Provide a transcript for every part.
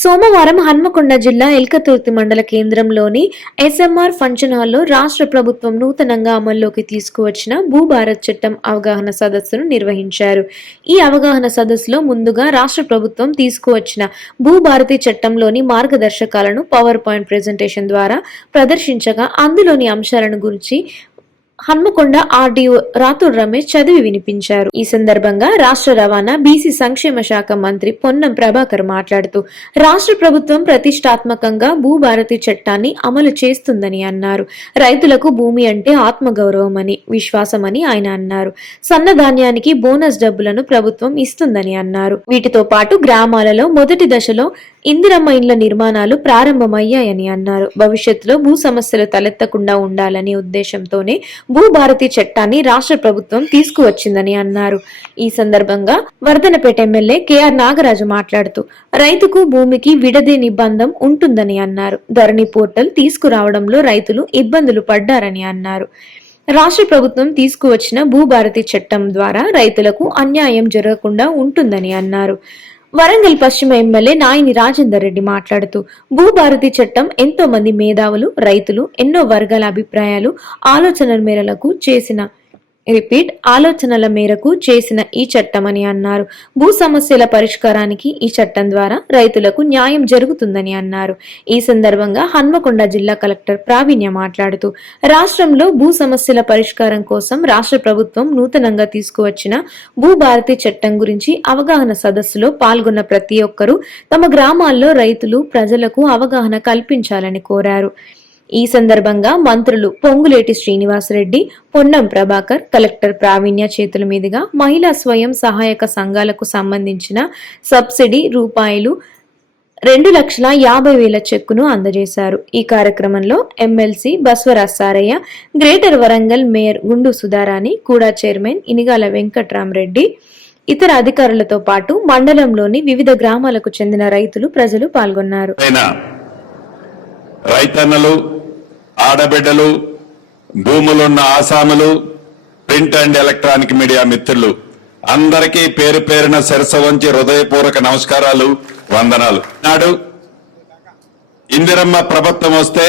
సోమవారం హన్మకొండ జిల్లా ఎల్కతుర్తి మండల కేంద్రంలోని ఎస్ఎంఆర్ ఫంక్షన్ హాల్లో రాష్ట్ర ప్రభుత్వం నూతనంగా అమల్లోకి తీసుకువచ్చిన భూభారత్ చట్టం అవగాహన సదస్సును నిర్వహించారు. ఈ అవగాహన సదస్సులో ముందుగా రాష్ట్ర ప్రభుత్వం తీసుకువచ్చిన భూభారతి చట్టంలోని మార్గదర్శకాలను పవర్ పాయింట్ ప్రెజెంటేషన్ ద్వారా ప్రదర్శించగా అందులోని అంశాలను గురించి హన్మకొండ ఆర్డీఓ రాథోడ్ రమేష్ చదివి వినిపించారు. ఈ సందర్భంగా రాష్ట్ర రవాణా బీసీ సంక్షేమ శాఖ మంత్రి పొన్నం ప్రభాకర్ మాట్లాడుతూ రాష్ట్ర ప్రభుత్వం ప్రతిష్టాత్మకంగా భూభారతి చట్టాన్ని అమలు చేస్తుందని అన్నారు. రైతులకు భూమి అంటే ఆత్మగౌరవమని విశ్వాసమని ఆయన అన్నారు. సన్నధాన్యానికి బోనస్ డబ్బులను ప్రభుత్వం ఇస్తుందని అన్నారు. వీటితో పాటు గ్రామాలలో మొదటి దశలో ఇందిరమ్మ ఇండ్ల నిర్మాణాలు ప్రారంభమయ్యాయని అన్నారు. భవిష్యత్తులో భూ సమస్యలు తలెత్తకుండా ఉండాలనే ఉద్దేశంతోనే భూభారతి చట్టాన్ని రాష్ట్ర ప్రభుత్వం తీసుకువచ్చిందని అన్నారు. ఈ సందర్భంగా వర్ధనపేట ఎమ్మెల్యే కెఆర్ నాగరాజు మాట్లాడుతూ రైతుకు భూమికి విడదీని బంధం ఉంటుందని అన్నారు. ధరణి పోర్టల్ తీసుకురావడంలో రైతులు ఇబ్బందులు పడ్డారని అన్నారు. రాష్ట్ర ప్రభుత్వం తీసుకువచ్చిన భూభారతి చట్టం ద్వారా రైతులకు అన్యాయం జరగకుండా ఉంటుందని అన్నారు. వరంగల్ పశ్చిమ ఎమ్మెల్యే నాయని రాజేందర్ రెడ్డి మాట్లాడుతూ భూభారతి చట్టం ఎంతో మంది మేధావులు రైతులు ఎన్నో వర్గాల అభిప్రాయాలు ఆలోచనల మేరలకు చేసిన రిపీట్ ఆలోచనల మేరకు చేసిన ఈ చట్టం అని అన్నారు. భూ సమస్యల పరిష్కారానికి ఈ చట్టం ద్వారా రైతులకు న్యాయం జరుగుతుందని అన్నారు. ఈ సందర్భంగా హన్మకొండ జిల్లా కలెక్టర్ ప్రావీణ్య మాట్లాడుతూ రాష్ట్రంలో భూ సమస్యల పరిష్కారం కోసం రాష్ట్ర ప్రభుత్వం నూతనంగా తీసుకువచ్చిన భూభారతి చట్టం గురించి అవగాహన సదస్సులో పాల్గొన్న ప్రతి ఒక్కరూ తమ గ్రామాల్లో రైతులు ప్రజలకు అవగాహన కల్పించాలని కోరారు. ఈ సందర్భంగా మంత్రులు పొంగులేటి శ్రీనివాసరెడ్డి పొన్నం ప్రభాకర్ కలెక్టర్ ప్రావీణ్య చేతుల మీదుగా మహిళా స్వయం సహాయక సంఘాలకు సంబంధించిన సబ్సిడీ రూపాయలు రెండు లక్షల యాభై వేల చెక్కును అందజేశారు. ఈ కార్యక్రమంలో MLC Baswaraj Saraiah greater Warangal mayor Gundu Sudharani కూడా చైర్మన్ ఇనిగాల వెంకట్రామరెడ్డి. ఇతర అధికారులతో పాటు మండలంలోని వివిధ గ్రామాలకు చెందిన రైతులు ప్రజలు పాల్గొన్నారు. రైతన్నలు ఆడబిడ్డలు భూములున్న ఆసాములు ప్రింట్ అండ్ ఎలక్ట్రానిక్ మీడియా మిత్రులు అందరికీ పేరు పేరున శిరస వంచి హృదయపూర్వక నమస్కారాలు వందనాలు. నాడు ఇందిరమ్మ ప్రభుత్వం వస్తే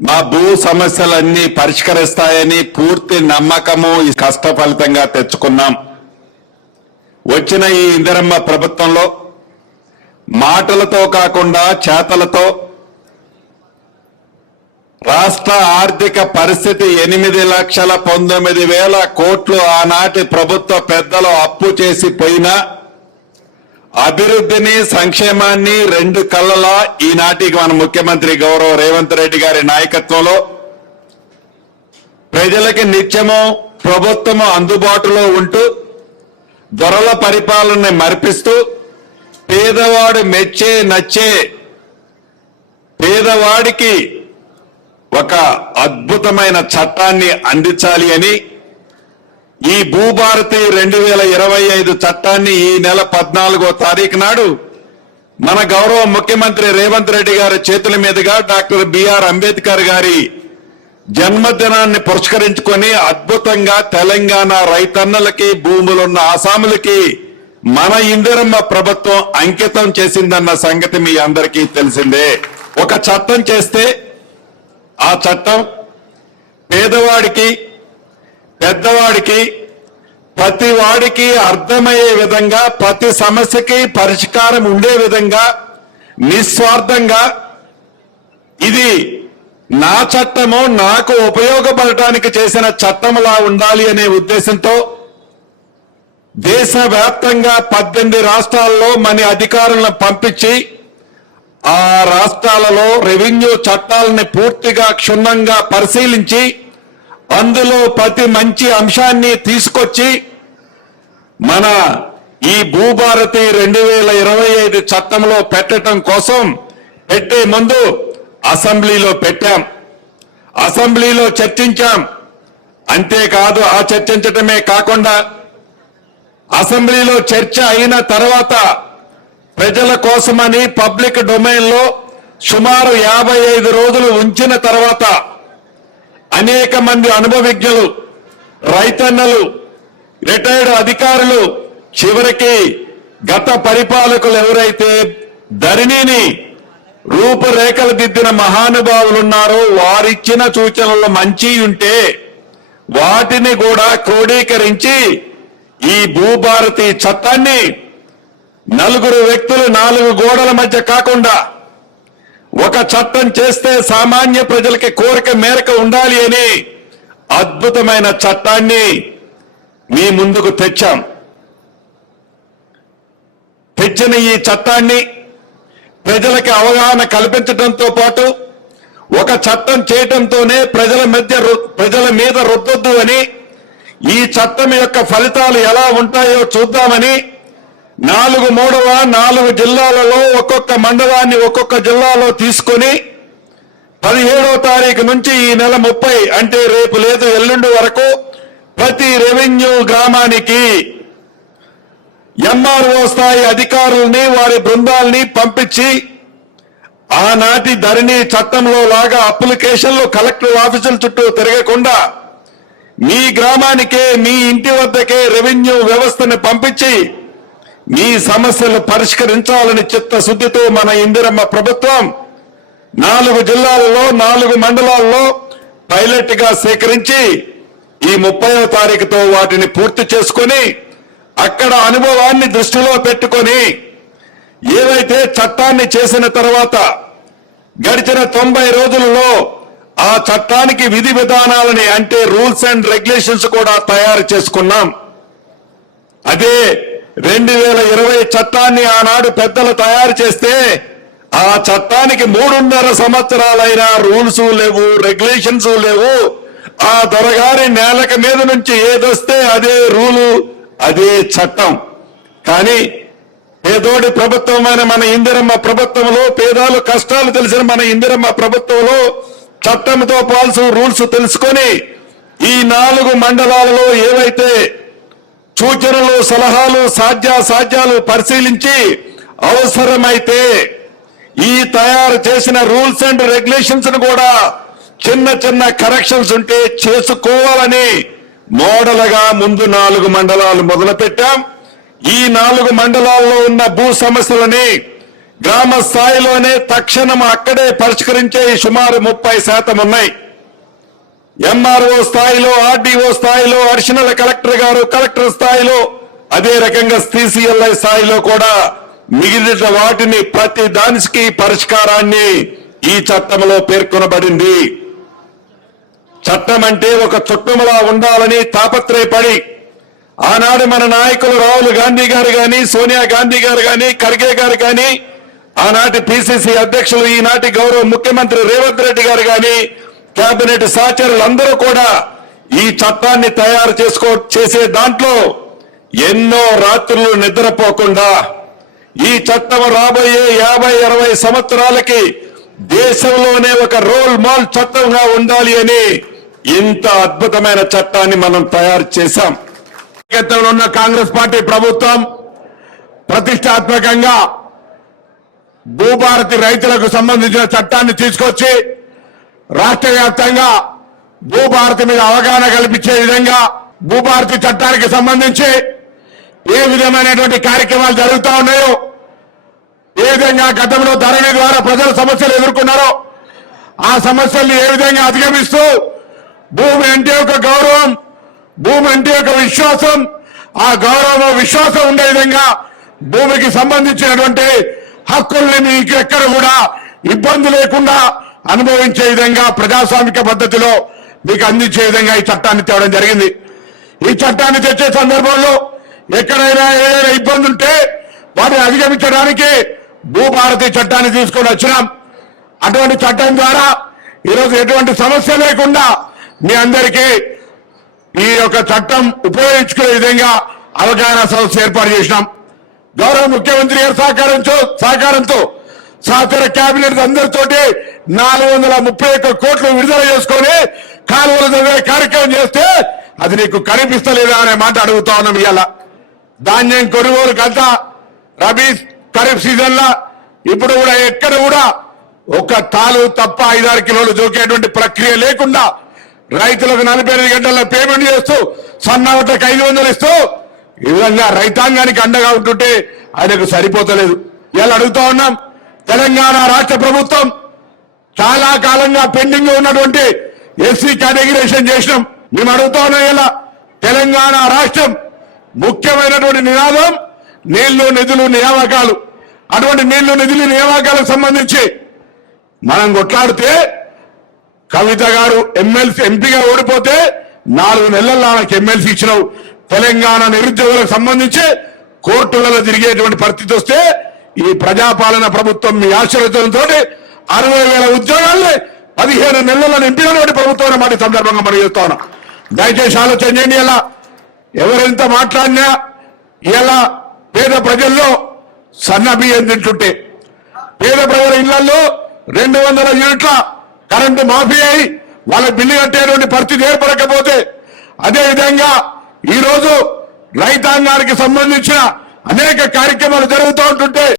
మా భూ సమస్యలన్నీ పరిష్కరిస్తాయని పూర్తి నమ్మకము ఈ కష్ట ఫలితంగా తెచ్చుకున్నాం. వచ్చిన ఈ ఇందిరమ్మ ప్రభుత్వంలో మాటలతో కాకుండా చేతలతో రాష్ట్ర ఆర్థిక పరిస్థితి ఎనిమిది లక్షల పంతొమ్మిది వేల కోట్లు ఆనాటి ప్రభుత్వ పెద్దలు అప్పు చేసి పోయినా అభివృద్ధిని సంక్షేమాన్ని రెండు కళ్ళలా ఈనాటికి మన ముఖ్యమంత్రి గౌరవ రేవంత్ రెడ్డి గారి నాయకత్వంలో ప్రజలకి నిత్యము ప్రభుత్వము అందుబాటులో ఉంటూ దొరల పరిపాలనని మరిపిస్తూ పేదవాడు మెచ్చే నచ్చే పేదవాడికి ఒక అద్భుతమైన చట్టాన్ని అందించాలి అని ఈ భూభారతి రెండు వేల ఇరవై ఐదు చట్టాన్ని ఈ నెల పద్నాలుగో తారీఖు నాడు మన గౌరవ ముఖ్యమంత్రి రేవంత్ రెడ్డి గారి చేతుల మీదుగా డాక్టర్ బిఆర్ అంబేద్కర్ గారి జన్మదినాన్ని పురస్కరించుకొని అద్భుతంగా తెలంగాణ రైతన్నలకి భూములున్న ఆసాములకి మన ఇందిరమ్మ ప్రభుత్వం అంకితం చేసిందన్న సంగతి మీ అందరికీ తెలిసిందే. ఒక చట్టం చేస్తే ఆ చట్టం పేదవాడికి పెద్దవాడికి ప్రతి వాడికి అర్థమయ్యే విధంగా ప్రతి సమస్యకి పరిష్కారం ఉండే విధంగా నిస్వార్థంగా ఇది నా చట్టము నాకు ఉపయోగపడటానికి చేసిన చట్టంలా ఉండాలి అనే ఉద్దేశంతో దేశవ్యాప్తంగా పద్దెనిమిది రాష్ట్రాల్లో మన అధికారులను పంపించి ఆ రాష్ట్రాలలో రెవెన్యూ చట్టాలని పూర్తిగా క్షుణ్ణంగా పరిశీలించి అందులో ప్రతి మంచి అంశాన్ని తీసుకొచ్చి మన ఈ భూభారతి రెండు వేల ఇరవై ఐదు చట్టంలో పెట్టడం కోసం పెట్టే ముందు అసెంబ్లీలో పెట్టాం. అసెంబ్లీలో చర్చించాం. అంతేకాదు ఆ చర్చించటమే కాకుండా అసెంబ్లీలో చర్చ అయిన తర్వాత ప్రజల కోసమని పబ్లిక్ డొమైన్లో సుమారు యాభై ఐదు రోజులు ఉంచిన తర్వాత అనేక మంది అనుభవజ్ఞులు రైతన్నలు రిటైర్డ్ అధికారులు చివరికి గత పరిపాలకులు ఎవరైతే ధరణిని రూపురేఖలు దిద్దిన మహానుభావులు ఉన్నారో వారిచ్చిన సూచనలు మంచి ఉంటే వాటిని కూడా క్రోడీకరించి ఈ భూభారతి చట్టాన్ని నలుగురు వ్యక్తులు నాలుగు గోడల మధ్య కాకుండా ఒక చట్టం చేస్తే సామాన్య ప్రజలకి కోరిక మేరకు ఉండాలి అని అద్భుతమైన చట్టాన్ని మీ ముందుకు తెచ్చాం. తెచ్చిన ఈ చట్టాన్ని ప్రజలకి అవగాహన కల్పించడంతో పాటు ఒక చట్టం చేయటంతోనే ప్రజల మధ్య ప్రజల మీద రుద్దొద్దు అని ఈ చట్టం యొక్క ఫలితాలు ఎలా ఉంటాయో చూద్దామని నాలుగు మూడవ నాలుగు జిల్లాలలో ఒక్కొక్క మండలాన్ని ఒక్కొక్క జిల్లాలో తీసుకొని పదిహేడవ తారీఖు నుంచి ఈ నెల ముప్పై అంటే రేపు లేదు ఎల్లుండి వరకు ప్రతి రెవెన్యూ గ్రామానికి ఎంఆర్ఓ స్థాయి అధికారుల్ని వారి బృందాల్ని పంపించి ఆనాటి ధరణి చట్టంలో లాగా అప్లికేషన్లు కలెక్టర్ ఆఫీసుల చుట్టూ తిరగకుండా మీ గ్రామానికే మీ ఇంటి వద్దకే రెవెన్యూ వ్యవస్థను పంపించి మీ సమస్యలు పరిష్కరించాలని చిత్తశుద్ధితో మన ఇందిరమ్మ ప్రభుత్వం నాలుగు జిల్లాలలో నాలుగు మండలాల్లో పైలట్గా సేకరించి ఈ ముప్పైవ తారీఖుతో వాటిని పూర్తి చేసుకొని అక్కడ అనుభవాన్ని దృష్టిలో పెట్టుకొని ఏవైతే చట్టాన్ని చేసిన తర్వాత గడిచిన తొంభై రోజులలో ఆ చట్టానికి విధి విధానాలని అంటే రూల్స్ అండ్ రెగ్యులేషన్స్ కూడా తయారు చేసుకున్నాం. అదే రెండు వేల ఇరవై చట్టాన్ని ఆనాడు పెద్దలు తయారు చేస్తే ఆ చట్టానికి మూడున్నర సంవత్సరాలైన రూల్స్ లేవు రెగ్యులేషన్స్ లేవు. ఆ దొరగారి నేలక మీద నుంచి ఏదొస్తే అదే రూలు అదే చట్టం. కానీ పేదోడి ప్రభుత్వమైన మన ఇందిరమ్మ ప్రభుత్వంలో పేదాలు కష్టాలు తెలిసిన మన ఇందిరమ్మ ప్రభుత్వంలో చట్టంతో పాల్సు రూల్స్ తెలుసుకొని ఈ నాలుగు మండలాలలో ఏవైతే సూచనలు సలహాలు సాధ్యాసాధ్యాలు పరిశీలించి అవసరమైతే ఈ తయారు చేసిన రూల్స్ అండ్ రెగ్యులేషన్స్ కూడా చిన్న చిన్న కరెక్షన్స్ ఉంటే చేసుకోవాలని మోడలగా ముందు నాలుగు మండలాలు మొదలుపెట్టాం. ఈ నాలుగు మండలాల్లో ఉన్న భూ సమస్యలని గ్రామ స్థాయిలోనే తక్షణం అక్కడే పరిష్కరించే సుమారు ముప్పై శాతం ఉన్నాయి. ఎంఆర్ఓ స్థాయిలో ఆర్డీఓ స్థాయిలో అడిషనల్ కలెక్టర్ గారు కలెక్టర్ స్థాయిలో అదే రకంగా సిసిఎల్ఐ స్థాయిలో కూడా మిగిలిన వాటిని ప్రతి దానికి పరిష్కారాన్ని ఈ చట్టంలో పేర్కొనబడింది. చట్టం అంటే ఒక చుట్టములా ఉండాలని తాపత్రయపడి ఆనాడు మన నాయకులు రాహుల్ గాంధీ గారు గాని సోనియా గాంధీ గారు గాని ఖర్గే గారు కానీ ఆనాటి పిసిసి అధ్యక్షులు ఈనాటి గౌరవ ముఖ్యమంత్రి రేవంత్ రెడ్డి గారు కానీ కేబినెట్ సహచరులందరూ కూడా ఈ చట్టాన్ని తయారు చేసుకో చేసే దాంట్లో ఎన్నో రాత్రులు నిద్రపోకుండా ఈ చట్టం రాబోయే యాభై అరవై సంవత్సరాలకి దేశంలోనే ఒక రోల్ మాల్ చట్టంగా ఉండాలి అని ఇంత అద్భుతమైన చట్టాన్ని మనం తయారు చేశాం. నాయకత్వంలో ఉన్న కాంగ్రెస్ పార్టీ ప్రభుత్వం ప్రతిష్టాత్మకంగా భూభారతి రైతులకు సంబంధించిన చట్టాన్ని తీసుకొచ్చి రాష్ట్ర వ్యాప్తంగా భూభారతి మీద అవగాహన కల్పించే విధంగా భూభారతి చట్టానికి సంబంధించి ఏ విధమైనటువంటి కార్యక్రమాలు జరుగుతూ ఉన్నాయో ఏ విధంగా గతంలో ధరణి ద్వారా ప్రజల సమస్యలు ఎదుర్కొన్నారో ఆ సమస్యల్ని ఏ విధంగా అధిగమిస్తూ భూమి అంటే ఒక గౌరవం భూమి అంటే ఒక విశ్వాసం ఆ గౌరవం విశ్వాసం ఉండే విధంగా భూమికి సంబంధించినటువంటి హక్కుల్ని మీకు ఎక్కడ కూడా ఇబ్బంది లేకుండా అనుభవించే విధంగా ప్రజాస్వామిక పద్ధతిలో మీకు అందించే విధంగా ఈ చట్టాన్ని తేవడం జరిగింది. ఈ చట్టాన్ని తెచ్చే సందర్భంలో ఎక్కడైనా ఏదైనా ఇబ్బంది ఉంటే వాటిని అధిగమించడానికి భూభారతి చట్టాన్ని తీసుకొని వచ్చినాం. అటువంటి చట్టం ద్వారా ఈరోజు ఎటువంటి సమస్య లేకుండా మీ అందరికీ ఈ యొక్క చట్టం ఉపయోగించుకునే విధంగా అవగాహన సదస్సు ఏర్పాటు చేసినాం. గౌరవ ముఖ్యమంత్రి గారి సహకారంతో సహకారంతో సహకార కేబినెట్ అందరితోటి నాలుగు వందల ముప్పై ఒక్క కోట్లు విడుదల చేసుకొని కాలువలు చదివే కార్యక్రమం చేస్తే అది నీకు కనిపిస్తలేదా అనే మాట అడుగుతా ఉన్నాం ఇవాళ ధాన్యం కొనుగోలు కంట రబీ ఖరీఫ్ సీజన్ లా ఇప్పుడు కూడా ఎక్కడ కూడా ఒక తాలు తప్ప ఐదారు కిలోలు జోకేటువంటి ప్రక్రియ లేకుండా రైతులకు నలభై ఎనిమిది గంటల పేమెంట్ చేస్తూ సన్నవటకు ఐదు వందలు ఇస్తూ ఈ విధంగా రైతాంగానికి అండగా ఉంటుంటే ఆయనకు సరిపోతలేదు. ఇలా అడుగుతా ఉన్నాం. తెలంగాణ రాష్ట్ర ప్రభుత్వం చాలా కాలంగా పెండింగ్ ఉన్నటువంటి ఎస్సీ కేటగిరేషన్ చేసినాం. మేము అడుగుతా ఇలా తెలంగాణ రాష్ట్రం ముఖ్యమైనటువంటి నినాదం నీళ్ళు నిధులు నియామకాలు. అటువంటి నీళ్ళు నిధులు నియామకాలకు సంబంధించి మనం కొట్లాడితే కవిత గారు ఎమ్మెల్సీ ఎంపీగా ఓడిపోతే నాలుగు నెలల్లో ఆమెకు ఎమ్మెల్సీ ఇచ్చినావు. తెలంగాణ నిరుద్యోగులకు సంబంధించి కోర్టులలో తిరిగేటువంటి పరిస్థితి వస్తే ఈ ప్రజాపాలన ప్రభుత్వం మీ ఆశ్చర్యంతో అరవై వేల ఉద్యోగాల్ని పదిహేను నెలల నింపినటువంటి ప్రభుత్వం మాట సందర్భంగా మనం చేస్తా ఉన్నాం. దయచేసి ఆలోచన చేయండి ఇలా ఎవరెంత మాట్లాడినా ఇలా పేద ప్రజల్లో సన్న బియ్యం తింటుంటే పేద ప్రజల ఇళ్ళలో రెండు వందల యూనిట్ల కరెంటు మాఫీ అయి వాళ్ళ బిల్లు కట్టేటువంటి పరిస్థితి ఏర్పడకపోతే అదే విధంగా రైతాంగానికి సంబంధించిన అనేక కార్యక్రమాలు జరుగుతూ ఉంటుంటే